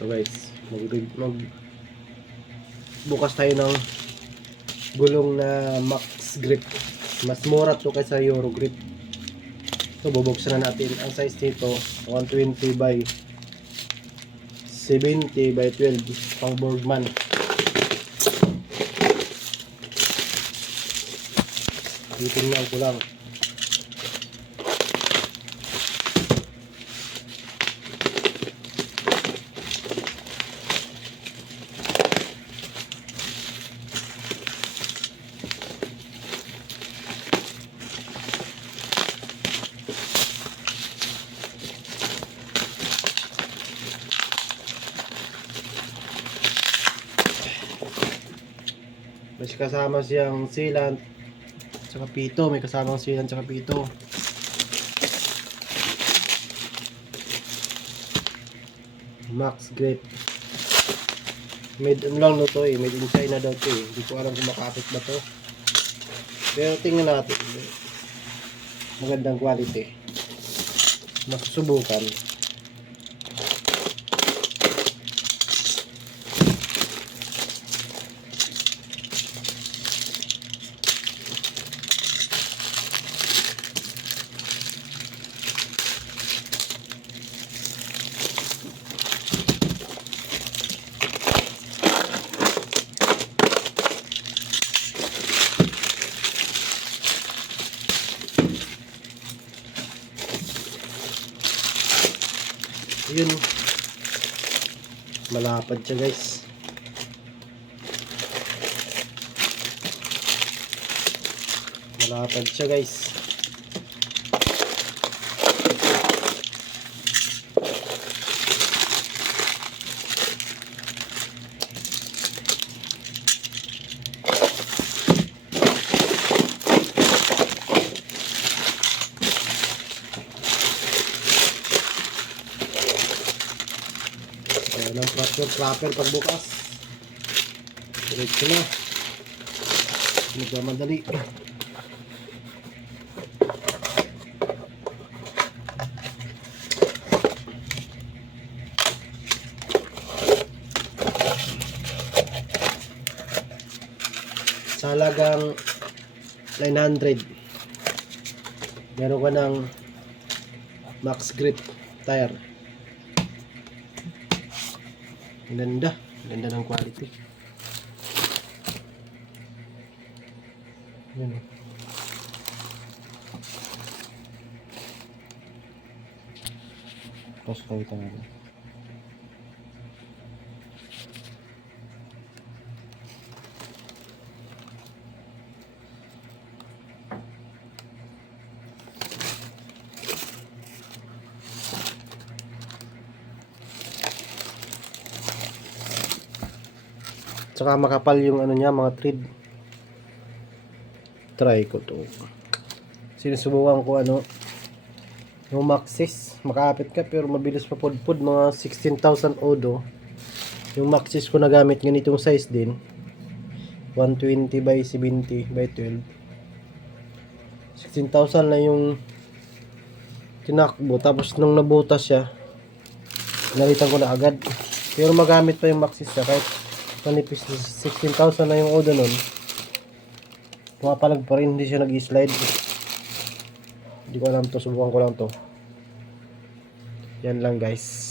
So guys, bukas tayo ng gulong na Max Grip. Mas mura to kaysa Euro Grip. So bubuksan na natin. Ang size nito 120 by 70 by 12 pang Borgman. Titingnan ko lang. May kasama siyang sealant tsaka pito, may kasamang sealant tsaka pito. Max Grip. Made in lang to eh, made in China daw to eh. Hindi ko alam kung makakapit ba to. Pero tingnan natin. Magandang quality. Masusubukan. Yun, malapad siya guys. Malapad siya guys. Ayan ang proper pagbukas. Diretso na. Nagmamadali. Sa halagang 900 meron ka ng Max Grip tire. Ganda ng quality. Yan. Tapos kayo tayo. Saka makapal yung ano niya, mga thread. Try ko to. Sinusubukan ko ano, yung Maxxis. Makapit ka pero mabilis pa pudpud. Mga 16,000 odo. Yung Maxxis ko nagamit ganitong size din. 120 by 70 by 12. 16,000 na yung tinakbo. Tapos nung nabutas siya, nalitan ko na agad. Pero magamit pa yung Maxxis siya kahit manipis. 16,000 na yung odo nun. Pumapalag pa rin, hindi siya nag-slide. Hindi ko alam to, subukan ko lang to. Yan lang guys.